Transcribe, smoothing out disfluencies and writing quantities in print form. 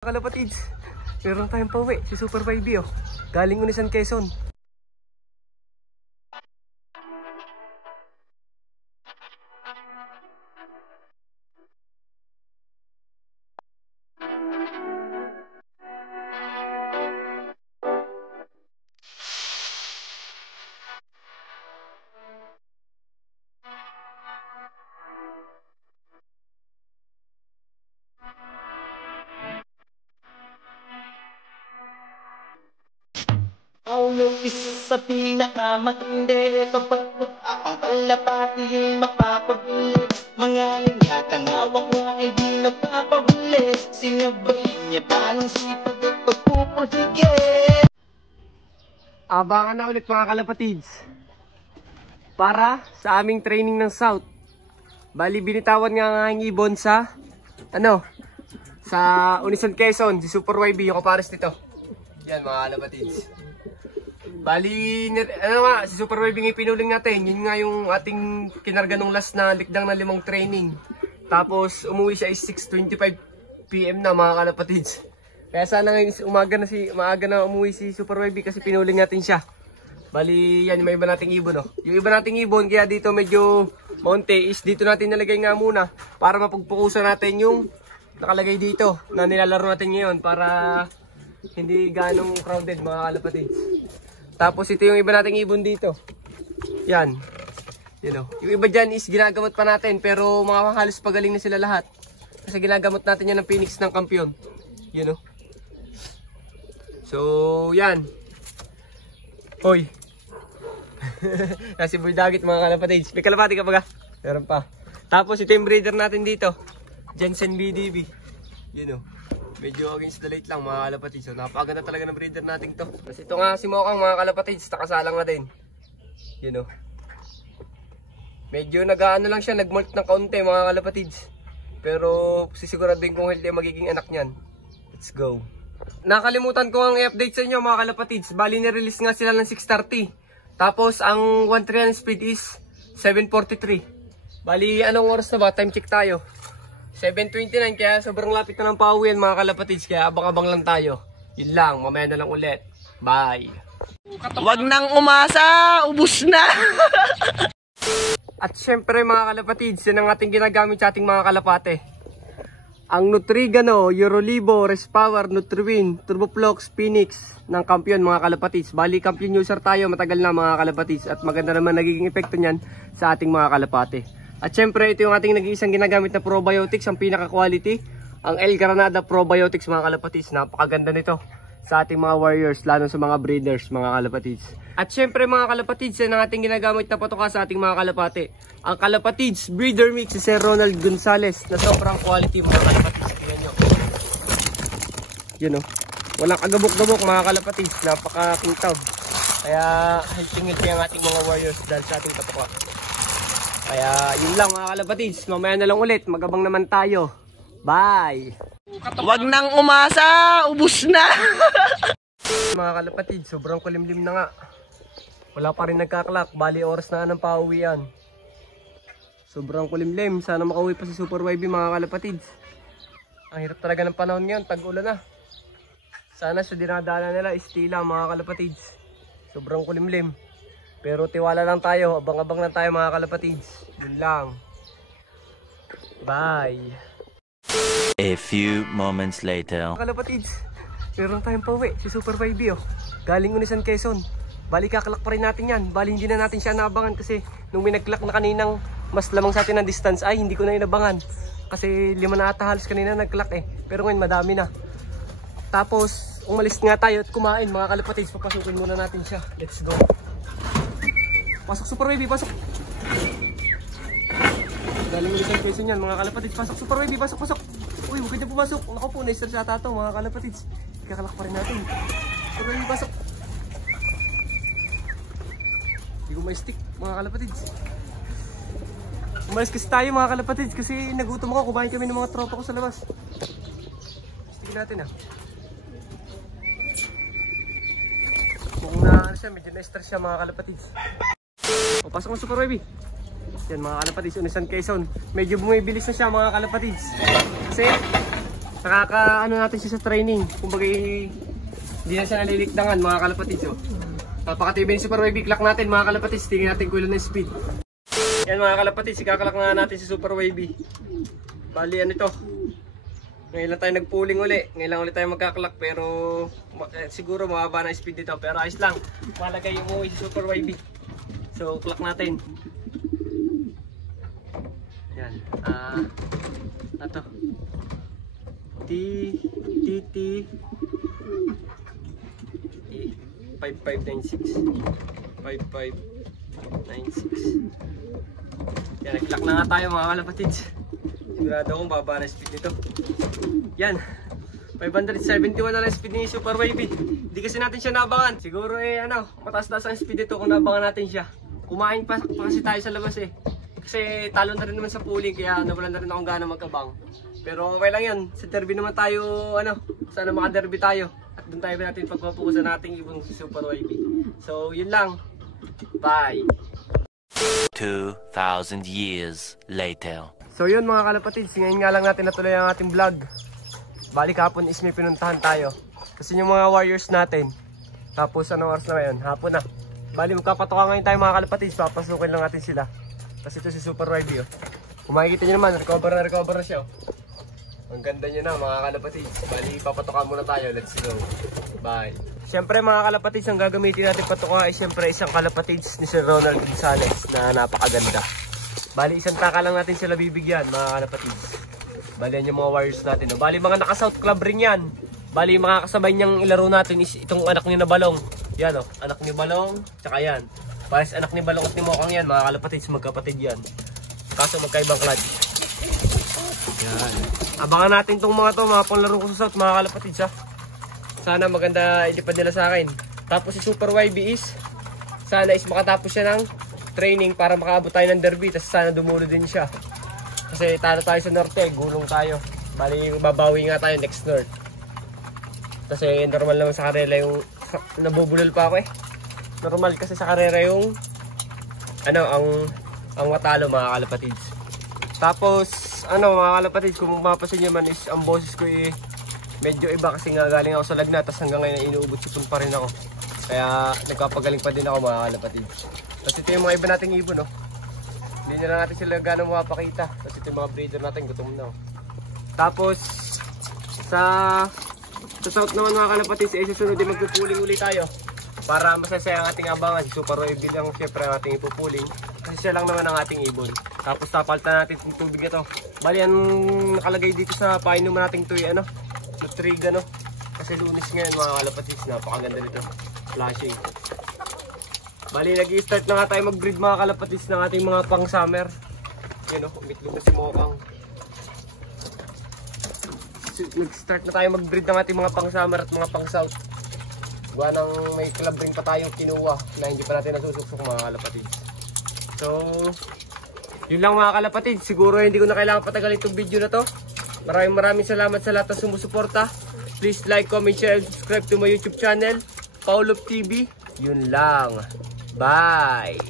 Kalapatids, meron tayong pauwi si Super Baby galing Unisan, Quezon. Ang isa sa pinakamatindi kapag ang kalapati mapapabili. Mga nagtatangawak nga hindi napapabili. Sinabay niya pa ng sipag at pagpupursige. Abangan na ulit mga kalapatids para sa aming training ng South. Bali binitawan nga ang ibon sa sa Unisan, Quezon, si Super YB, yung kapares nito. Yan mga kalapatids. Bali, si Super Waving ipinuling natin. Yun nga yung ating kinarga nung last na likdang na 5 training. Tapos umuwi siya is 6:25 PM na mga kalapatids. Kaya sana ngayon maaga na umuwi si Super Waving kasi pinuling natin siya. Bali, yan may iba nating ibon Yung iba nating ibon kaya dito medyo maunti is dito natin nalagay nga muna para mapagpukusan natin yung nakalagay dito na nilalaro natin ngayon para hindi ganong crowded mga kalapatids. Tapos ito yung iba nating ibon dito. Yan. Yung iba dyan is ginagamot pa natin pero mga halos pagaling na sila lahat. Kasi ginagamot natin yan ng Phoenix ng kampiyon. So, yan. Hoy. Kasi buldagit mga kalapatids. May kalapati ka baga? Meron pa. Tapos ito yung breeder natin dito. Jensen BDB. Medyo against the light lang mga kalapatids. So, napakaganda talaga ng breeder natin to. Tapos ito nga si Mokang mga kalapatids. Nakasalang na din. Medyo nag-ano lang siya. Nag-molt ng kaunti mga kalapatids. Pero sisiguraduhin kong healthy magiging anak niyan. Let's go. Nakalimutan ko ang i-update sa inyo mga kalapatids. Bali ni-release nga sila ng 6:30. Tapos ang 1-3 speed is 7:43. Bali anong oras na ba? Time check tayo. 7:29 kaya sobrang lapit na ng pauwian mga kalapatids. Kaya abang-abang lang tayo. Yun lang, mamaya na lang ulit. Bye! Wag nang umasa, ubus na. At syempre mga kalapatids, yan ang ating ginagamit sa ating mga kalapate. Ang Nutrigano, Eurolibo, Respower, Nutriwin, Turboflox, Phoenix ng kampiyon mga kalapatids. Bali kampiyon user tayo, matagal na mga kalapatids. At maganda naman nagiging epekto niyan sa ating mga kalapate. At syempre ito yung ating nag-iisang ginagamit na probiotics, ang pinaka-quality, ang El Granada Probiotics mga kalapatids. Napakaganda nito sa ating mga warriors, lalo sa mga breeders mga kalapatids. At syempre mga kalapatids, yan ang ating ginagamit na patoka sa ating mga kalapate. Ang Kalapatids Breeder Mix si Sir Ronald Gonzales na sobrang quality mga kalapatids. Tingnan nyo. Walang kagabok-gabok mga kalapatids, napaka-kintaw. Kaya healthy ang ating mga warriors dahil sa ating patoka. Kaya yun lang mga kalapatids, mamaya na lang ulit, magabang naman tayo. Bye! Wag nang umasa, ubus na. Mga kalapatids, sobrang kulimlim na nga. Wala pa rin nagkaklak, bali oras na ng pauwian. Sobrang kulimlim, sana makauwi pa si Super YB mga kalapatids. Ang hirap talaga ng panahon ngayon, tag-ulan na. Sana sa dinadala nila, istila mga kalapatids. Sobrang kulimlim. Pero tiwala lang tayo, abang-abang lang tayo mga kalapatids. Yun lang. Bye! A few moments later. Mga kalapatids, meron tayong pauwi si Super Baby galing Unisan, Quezon. Bali kaklak pa rin natin yan. Bali hindi na natin siya naabangan kasi nung may nagklak na kaninang mas lamang sa atin ang distance ay hindi ko na inabangan. Kasi 5 na ata halos kanina nagklak pero ngayon madami na. Tapos umalis nga tayo at kumain mga kalapatids. Papasukin muna natin siya. Let's go. Pasok Super Baby, pasok. Galing Unisan, Quezon yan mga kalapatids. Pasok Super Baby, pasok, pasok. Uy, huwag na pumasok. Naku po, na-star sa ata to mga kalapatids. Kakalak pa rin natin. Super Baby, pasok. Hindi ko ma-stick mga kalapatids. Umalis kasi tayo mga kalapatids kasi nagutom ako. Kumain kami ng mga tropa ko sa labas. Stick natin Kung na siya, medyo na-stress siya mga kalapatids. O, pasok mo Super Baby. Yan mga kalapatids, Unisan, Quezon. Medyo bumibilis na siya mga kalapatids. Kasi Nakaka ano natin siya sa training. Kumbaga hindi na siya nalilikdangan mga kalapatids. Oh. Napakatibay yung Super Wavy. Clock natin mga kalapatids. Tingnan natin kung ilan na speed. Yan mga kalapatids, ikakalak na natin si Super Wavy. Bali ano ito. Ngayon lang tayo nagpooling uli. Ngayon lang ulit tayo magkaklak pero siguro mababa na speed dito. Pero ayos lang. Malagay yung umuwi si Super Wavy. So clock natin. Yan. Ito. T 5596 5596. Yan, nag-clock na nga tayo mga kalapatids. Sigurado akong baba na speed nito. Yan, 571 na lang speed ni Super Wavy. Hindi kasi natin siya nabangan. Siguro mataas-taas ang speed nito kung nabangan natin siya. Kumain pa kasi tayo sa labas eh. Kasi talo na rin naman sa pooling kaya nawalan na rin akong gana magkabang. Pero okay lang yan. Sa derby naman tayo, sana maka-derby tayo. At doon tayo natin pagpapukusan nating ibon si Super Wavy. So, yun lang. Bye! 2,000 years later. So yun mga kalapatids, ngayon nga lang natin natuloy ang ating vlog. Balik hapon is may pinuntahan tayo. Kasi yung mga warriors natin. Tapos anong oras na ngayon? Hapon na. Bali magkapatoka ngayon tayo mga kalapatids, papasukin lang natin sila. Kasi ito si Super Wavy oh. Kung makikita nyo naman, recover na siya oh. Ang ganda nyo na mga kalapatids. Bali papatoka muna tayo, let's go. Bye. Siyempre mga kalapatids, ang gagamitin natin patuka ay siyempre isang kalapatids ni Sir Ronald Gonzales na napakaganda. Bali isang taka lang natin sila bibigyan mga kalapatids. Bali yan yung mga warriors natin. Bali mga naka-South Club rin yan. Bali mga kasabay niyang ilaro natin is itong anak ni na Balong. Yan o, anak ni Balong, tsaka yan. Pares anak ni Balong at ni Mokang yan mga kalapatids, magkapatid yan. Kaso magkaibang clutch. Yan. Abangan natin itong mga panglaro ko sa South mga kalapatids ha. Sana maganda ilipad nila sa akin. Tapos si Super Wavy is sana is makatapos siya ng training para makaabot tayo ng derby. Tapos sana dumulo din siya. Kasi talo tayo sa norte, gulong tayo. Bali babawi nga tayo next north. Kasi normal naman sa karera yung nabubulol pa ako eh. Normal kasi sa karera yung ang matalo mga kalapatids. Tapos mga kalapatids, kung mapapansin nyo man is ang boses ko eh medyo iba kasi nga galing ako sa Lagna, tapos hanggang ngayon inuubot sipon pa rin ako. Kaya nagpapagaling pa din ako mga kalapatids. Tapos ito yung mga iba nating ibon oh. Hindi na natin sila gano'ng mapakita. Tapos ito yung mga breeder natin, gutom na oh. Tapos sa South naman mga kalapatids, susunod din magpupuling ulit tayo. Para masasaya ang ating abangan. Super Wavy lang siyempre ang ating ipupuling. Kasi siya lang naman ang ating ibon. Tapos tapaltan natin itong tubig na to. Bali ang nakalagay dito sa painuman nating tuy Nutriga no. Kasi Lunes ngayon mga kalapatids, napakaganda nito. Flashing. Bali nag-i-start na nga tayo mag-breed mga kalapatids ng ating mga pang summer. Yun oh, umitlog na si Mokang. Nag-start na tayo mag-breed ng ating mga pang summer at mga pang south. Gawa nang may club ring pa tayong kinuha na hindi pa natin nasusuksok mga kalapatids. So yun lang mga kalapatids. Siguro hindi ko na kailangan patagalin itong video na to. Maraming salamat sa lahat ng sumusuporta. Please like, comment, share, and subscribe to my YouTube channel, Paulop TV. Yun lang. Bye!